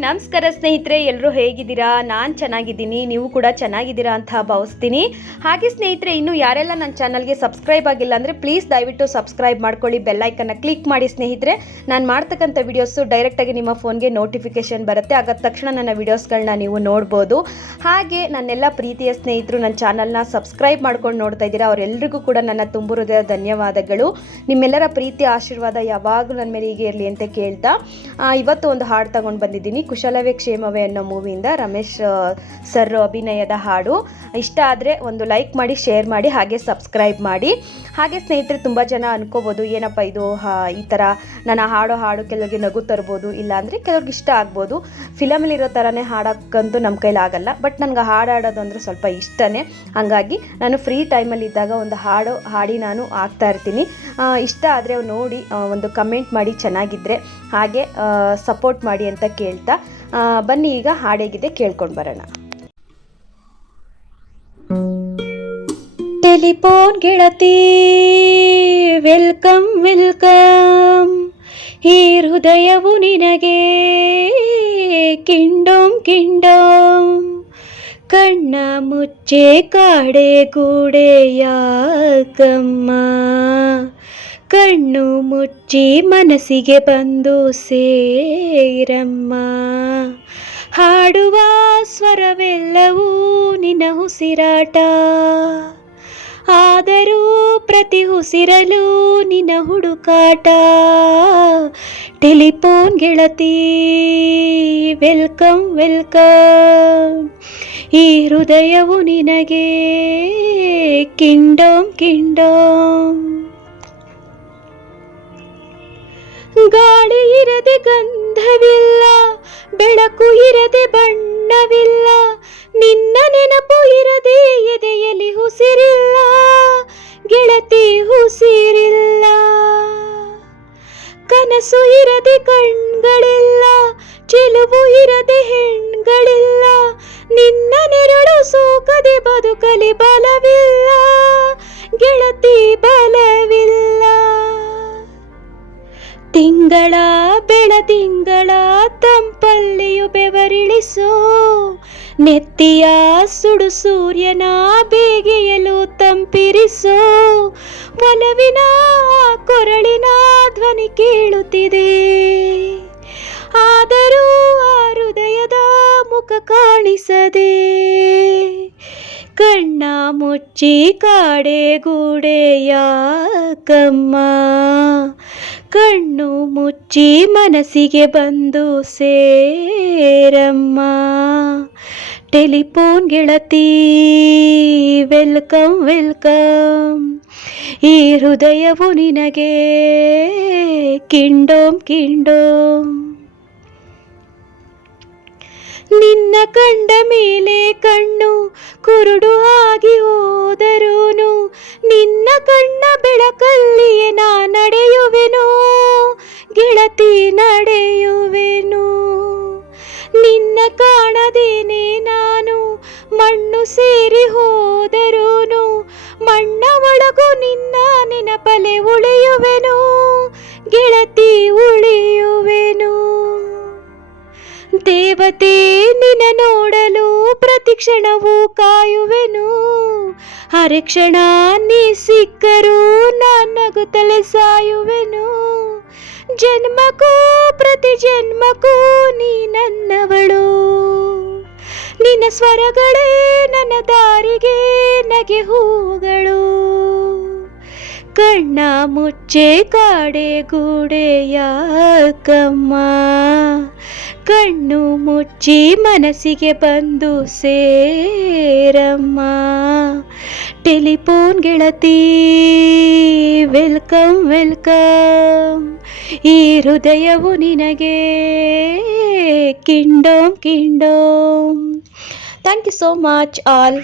ನಮಸ್ಕಾರ ಸ್ನೇಹಿತರೆ, ಎಲ್ಲರೂ ಹೇಗಿದ್ದೀರಾ? ನಾನು ಚೆನ್ನಾಗಿದ್ದೀನಿ, ನೀವು ಕೂಡ ಚೆನ್ನಾಗಿದ್ದೀರಾ ಅಂತ ಭಾವಿಸ್ತೀನಿ. ಹಾಗೆ ಸ್ನೇಹಿತರೆ, ಇನ್ನು ಯಾರೆಲ್ಲ ನನ್ನ ಚಾನಲ್ಗೆ ಸಬ್ಸ್ಕ್ರೈಬ್ ಆಗಿಲ್ಲ ಅಂದರೆ ಪ್ಲೀಸ್ ದಯವಿಟ್ಟು ಸಬ್ಸ್ಕ್ರೈಬ್ ಮಾಡ್ಕೊಳ್ಳಿ, ಬೆಲ್ಲೈಕನ್ನ ಕ್ಲಿಕ್ ಮಾಡಿ ಸ್ನೇಹಿತರೆ. ನಾನು ಮಾಡ್ತಕ್ಕಂಥ ವೀಡಿಯೋಸು ಡೈರೆಕ್ಟಾಗಿ ನಿಮ್ಮ ಫೋನ್ಗೆ ನೋಟಿಫಿಕೇಷನ್ ಬರುತ್ತೆ, ಆಗ ತಕ್ಷಣ ನನ್ನ ವೀಡಿಯೋಸ್ಗಳನ್ನ ನೀವು ನೋಡ್ಬೋದು. ಹಾಗೆ ನನ್ನೆಲ್ಲ ಪ್ರೀತಿಯ ಸ್ನೇಹಿತರು ನನ್ನ ಚಾನಲ್ನ ಸಬ್ಸ್ಕ್ರೈಬ್ ಮಾಡ್ಕೊಂಡು ನೋಡ್ತಾ ಇದ್ದೀರಾ, ಅವರೆಲ್ಲರಿಗೂ ಕೂಡ ನನ್ನ ತುಂಬು ಹೃದಯದ ಧನ್ಯವಾದಗಳು. ನಿಮ್ಮೆಲ್ಲರ ಪ್ರೀತಿ ಆಶೀರ್ವಾದ ಯಾವಾಗಲೂ ನನ್ನ ಮೇಲೆ ಹೀಗೆ ಇರಲಿ ಅಂತ ಕೇಳ್ತಾ ಇವತ್ತು ಒಂದು ಹಾಡು ತಗೊಂಡು ಬಂದಿದ್ದೀನಿ. ಕುಶಲವೇ ಕ್ಷೇಮವೇ ಅನ್ನೋ ಮೂವಿಯಿಂದ ರಮೇಶ್ ಸರ್ ಅಭಿನಯದ ಹಾಡು. ಇಷ್ಟ ಆದರೆ ಒಂದು ಲೈಕ್ ಮಾಡಿ, ಶೇರ್ ಮಾಡಿ, ಹಾಗೆ ಸಬ್ಸ್ಕ್ರೈಬ್ ಮಾಡಿ. ಹಾಗೆ ಸ್ನೇಹಿತರೆ, ತುಂಬ ಜನ ಅನ್ಕೋಬೋದು ಏನಪ್ಪ ಇದು ಈ ಥರ ನಾನು ಹಾಡು ಕೆಲವರಿಗೆ ನಗು ತರ್ಬೋದು, ಇಲ್ಲಾಂದರೆ ಕೆಲವ್ರಿಗೆ ಇಷ್ಟ ಆಗ್ಬೋದು. ಫಿಲಮಲ್ಲಿರೋ ಥರನೇ ಹಾಡೋಕ್ಕಂತೂ ನಮ್ಮ ಕೈಲಾಗಲ್ಲ, ಬಟ್ ನನಗೆ ಹಾಡೋದು ಅಂದರೆ ಸ್ವಲ್ಪ ಇಷ್ಟನೇ. ಹಾಗಾಗಿ ನಾನು ಫ್ರೀ ಟೈಮಲ್ಲಿ ಇದ್ದಾಗ ಒಂದು ಹಾಡಿ ನಾನು ಹಾಕ್ತಾ ಇರ್ತೀನಿ. ಇಷ್ಟ ಆದರೆ ನೋಡಿ ಒಂದು ಕಮೆಂಟ್ ಮಾಡಿ ಚೆನ್ನಾಗಿದ್ದರೆ, ಹಾಗೆ ಸಪೋರ್ಟ್ ಮಾಡಿ ಅಂತ ಕೇಳ್ತಾ ಬನ್ನಿ ಈಗ ಹಾಡೇಗಿದೆ ಕೇಳ್ಕೊಂಡು ಬರೋಣ. ಟೆಲಿಫೋನ್ ಗೆಳತಿ ವೆಲ್ಕಮ್ ವೆಲ್ಕಮ್, ಈ ಹೃದಯವು ನಿನಗೆ ಕಿಂಡೋಮ್ ಕಿಂಡೋಮ್, ಕಣ್ಣ ಮುಚ್ಚೆ ಕಾಡೆ ಗೂಡೆ ಯಾಕಮ್ಮ, ಕಣ್ಣು ಮುಚ್ಚಿ ಮನಸ್ಸಿಗೆ ಬಂದು ಸೇರಮ್ಮ, ಹಾಡುವ ಸ್ವರವೆಲ್ಲವೂ ನಿನ್ನ ಉಸಿರಾಟ, ಆದರೂ ಪ್ರತಿ ಉಸಿರಲು ನಿನ್ನ ಹುಡುಕಾಟ. ಟೆಲಿಫೋನ್ ಗೆಳತಿ ವೆಲ್ಕಮ್ ವೆಲ್ಕಮ್, ಈ ಹೃದಯವು ನಿನಗೆ ಕಿಂಡೋಮ್ ಕಿಂಡೋಮ್. ಗಾಳಿ ಇರದೆ ಗಂಧವಿಲ್ಲ, ಬೆಳಕು ಇರದೆ ಬಣ್ಣವಿಲ್ಲ, ನಿನ್ನ ನೆನಪು ಇರದೆ ಎದೆಯಲ್ಲಿ ಉಸಿರಿಲ್ಲ, ಗೆಳತಿ ಉಸಿರಿಲ್ಲ. ಕನಸು ಇರದೆ ಕಣ್ಗಳಿಲ್ಲ, ಚೆಲುವು ಇರದೆ ಹೆಣ್ಗಳಿಲ್ಲ, ನಿನ್ನ ನೆರಳು ಸೋಕದೆ ಬದುಕಲಿ ಬಲವಿಲ್ಲ, ಗೆಳತಿ ಬಲವಿಲ್ಲ. ತಿಂಗಳ ಬೆಳದಿಂಗಳ ತಂಪಲ್ಲಿಯು ಬೆವರಿಳಿಸೋ, ನೆತ್ತಿಯ ಸುಡು ಸೂರ್ಯನ ಬೇಗೆಯಲು ತಂಪಿರಿಸೋ, ಒಲವಿನ ಕೊರಳಿನ ಧ್ವನಿ ಕೇಳುತ್ತಿದೆ, ಆದರೂ ಆ ಹೃದಯದ ಮುಖ ಕಾಣಿಸದೆ, ಕಣ್ಣ ಮುಚ್ಚಿ ಕಾಡೆ ಗೂಡೆ ಯಾಕಮ್ಮ, ಕಣ್ಣು ಮುಚ್ಚಿ ಮನಸ್ಸಿಗೆ ಬಂದು ಸೇರಮ್ಮ. ಟೆಲಿಫೋನ್ ಗೆಳತಿ ವೆಲ್ಕಮ್ ವೆಲ್ಕಮ್, ಈ ಹೃದಯವು ನಿನಗೆ ಕಿಂಡೋಮ್ ಕಿಂಡೋಮ್. ನಿನ್ನ ಕಂಡ ಮೇಲೆ ಕಣ್ಣು ಕುರುಡು ಆಗಿ ಹೋದರೂನು, ನಿನ್ನ ಕಣ್ಣ ಬೆಳಕಲ್ಲಿಯೇ ನಾ ನಡೆಯುವೆನು, ಗೆಳತಿ ನಡೆಯುವೆನು. ನಿನ್ನ ಕಾಣದೇನೆ ನಾನು ಮಣ್ಣು ಸೇರಿ ಹೋದರೂನು, ಮಣ್ಣ ಒಳಗು ನಿನ್ನ ನೆನಪಲೆ ಉಳಿಯುವೆನು, ಗೆಳತಿ ಉಳಿಯುವೆನು. ದೇವತೆ ನಿನ್ನ ನೋಡಲು ಪ್ರತಿ ಕ್ಷಣವೂ ಕಾಯುವೆನು, ಹರೆ ಕ್ಷಣ ನೀ ಸಿಕ್ಕರೂ ನಗುತ್ತಲೇ ಸಾಯುವೆನು, ಜನ್ಮಕ್ಕೂ ಪ್ರತಿ ಜನ್ಮಕ್ಕೂ ನೀ ನನ್ನವಳು, ನಿನ್ನ ಸ್ವರಗಳೇ ನನ್ನ ದಾರಿಗೆ ನಗೆ ಹೂಗಳು, ಕಣ್ಣ ಮುಚ್ಚೆ ಕಾಡೆ ಗೂಡೆ ಯಾಕಮ್ಮ, ಕಣ್ಣು ಮುಚ್ಚಿ ಮನಸ್ಸಿಗೆ ಬಂದು ಸೇರಮ್ಮ. ಟೆಲಿಫೋನ್ ಗೆಳತಿ ವೆಲ್ಕಮ್ ವೆಲ್ಕಮ್, ಈ ಹೃದಯವು ನಿನಗೆ kingdom kingdom. Thank you so much all.